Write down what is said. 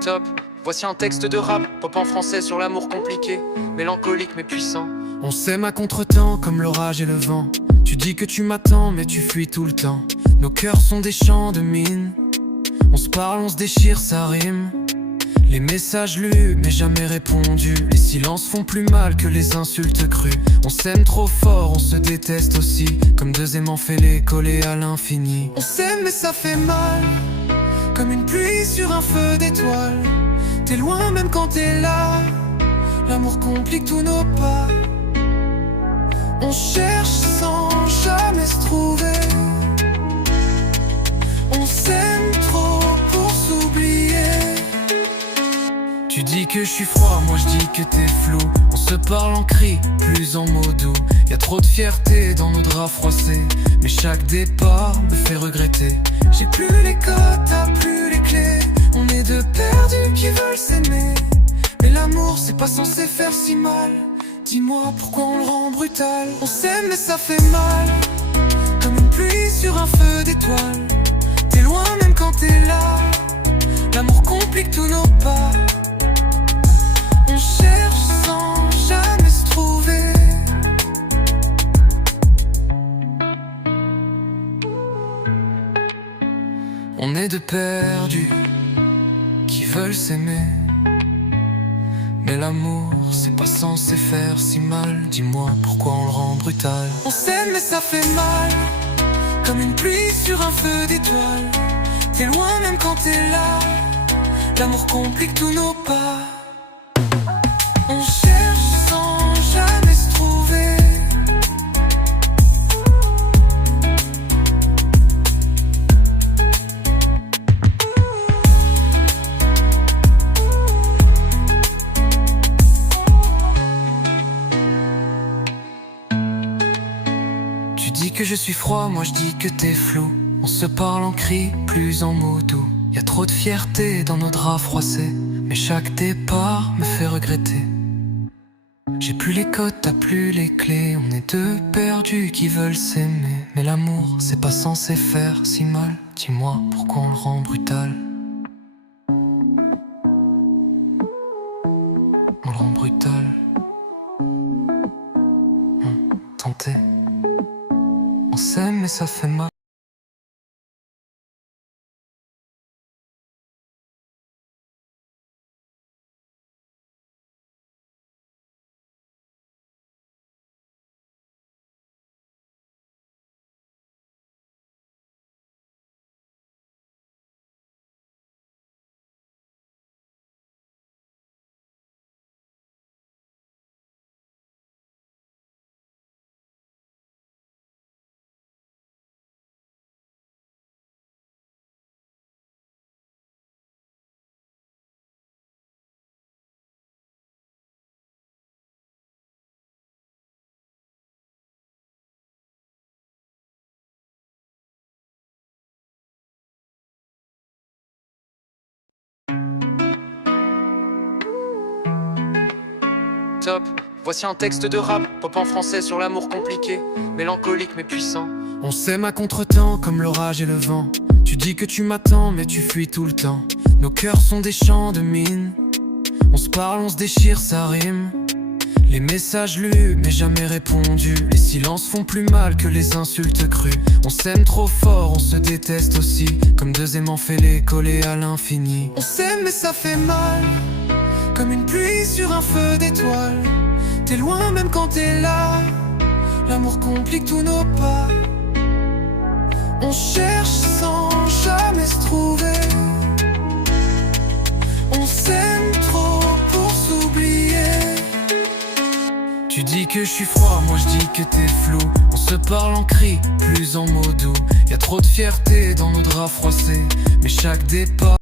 Top, voici un texte de rap, pop en français sur l'amour compliqué, mélancolique mais puissant. On s'aime à contre-temps comme l'orage et le vent. Tu dis que tu m'attends mais tu fuis tout le temps. Nos cœurs sont des champs de mine. On se parle, on se déchire, ça rime. Les messages lus mais jamais répondus. Les silences font plus mal que les insultes crues. On s'aime trop fort, on se déteste aussi, comme deux aimants fêlés collés à l'infini. On s'aime mais ça fait mal, comme une pluie sur un feu d'étoiles. T'es loin même quand t'es là. L'amour complique tous nos pas. On cherche sans jamais se trouver. On s'aime trop pour s'oublier. Tu dis que je suis froid, moi je dis que t'es flou. On se parle en cris, plus en mots doux. Y'a trop de fierté dans nos draps froissés, mais chaque départ me fait regretter. J'ai plus les codes, t'as plus les clés. On est deux perdus qui veulent s'aimer, mais l'amour c'est pas censé faire si mal. Dis-moi pourquoi on le rend brutal. On s'aime mais ça fait mal, comme une pluie sur un feu d'étoiles. T'es loin même quand t'es là. L'amour complique tous nos pas. On cherche sans jamais se trouver. On est deux perdus qui veulent s'aimer, mais l'amour c'est pas censé faire si mal. Dis-moi pourquoi on le rend brutal. On s'aime mais ça fait mal, comme une pluie sur un feu d'étoiles. T'es loin même quand t'es là. L'amour complique tous nos pas. On cherche sans jamais se trouver. Tu dis que je suis froid, moi je dis que t'es flou. On se parle en cris, plus en mots doux. Y'a trop de fierté dans nos draps froissés, mais chaque départ me fait regretter. J'ai plus les codes, t'as plus les clés. On est deux perdus qui veulent s'aimer, mais l'amour c'est pas censé faire si mal. Dis-moi pourquoi on le rend brutal. On le rend brutal. Tenté. On s'aime mais ça fait mal. Top, voici un texte de rap, pop en français sur l'amour compliqué, mélancolique mais puissant. On s'aime à contre-temps comme l'orage et le vent. Tu dis que tu m'attends mais tu fuis tout le temps. Nos cœurs sont des champs de mine. On se parle, on se déchire, ça rime. Les messages lus mais jamais répondus. Les silences font plus mal que les insultes crues. On s'aime trop fort, on se déteste aussi, comme deux aimants fêlés collés à l'infini. On s'aime mais ça fait mal, comme une pluie sur un feu d'étoiles. T'es loin même quand t'es là. L'amour complique tous nos pas. On cherche sans jamais se trouver. On s'aime trop pour s'oublier. Tu dis que je suis froid, moi je dis que t'es flou. On se parle en cris, plus en mots doux. Y'a trop de fierté dans nos draps froissés, mais chaque départ